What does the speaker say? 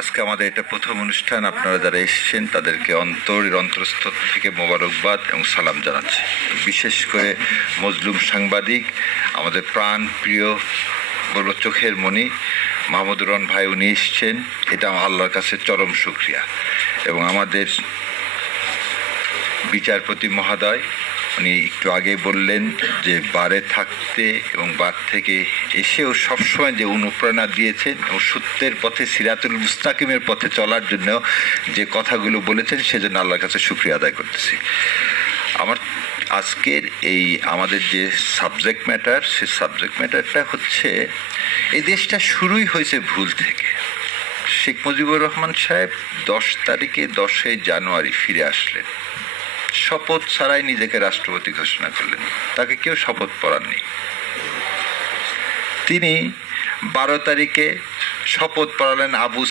আজকে আমাদের এটা প্রথম অনুষ্ঠান। আপনারা যারা এসেছেন তাদেরকে অন্তরের অন্তরস্থল থেকে মোবারকবাদ এবং সালাম জানাচ্ছি। বিশেষ করে মজলুম সাংবাদিক, আমাদের প্রাণ প্রিয় বলব চোখের মণি মাহমুদুর রহমান ভাই, উনি এসছেন, এটা আল্লাহর কাছে চরম শুকরিয়া। এবং আমাদের বিচারপতি মহোদয়, উনি একটু আগে বললেন যে বারে থাকতে এবং বার থেকে এসেও সবসময় যে অনুপ্রেরণা দিয়েছেন এবং সত্যের পথে সিরাতুল মুস্তাকিমের পথে চলার জন্য যে কথাগুলো বলেছেন, সেজন্য আল্লাহর কাছে শুকরিয়া আদায় করতেছি। আমার আজকের এই আমাদের যে সাবজেক্ট ম্যাটার, সে সাবজেক্ট ম্যাটারটা হচ্ছে এই দেশটা শুরুই হয়েছে ভুল থেকে। শেখ মুজিবুর রহমান সাহেব 10 তারিখে 10 জানুয়ারি ফিরে আসলেন, শপথ ছাড়াই নিজেকে রাষ্ট্রপতি ঘোষণা করলেন, তাকে কেউ শপথ পড়াননি। তিনি 12 তারিখে শপথ পড়ালেন আবু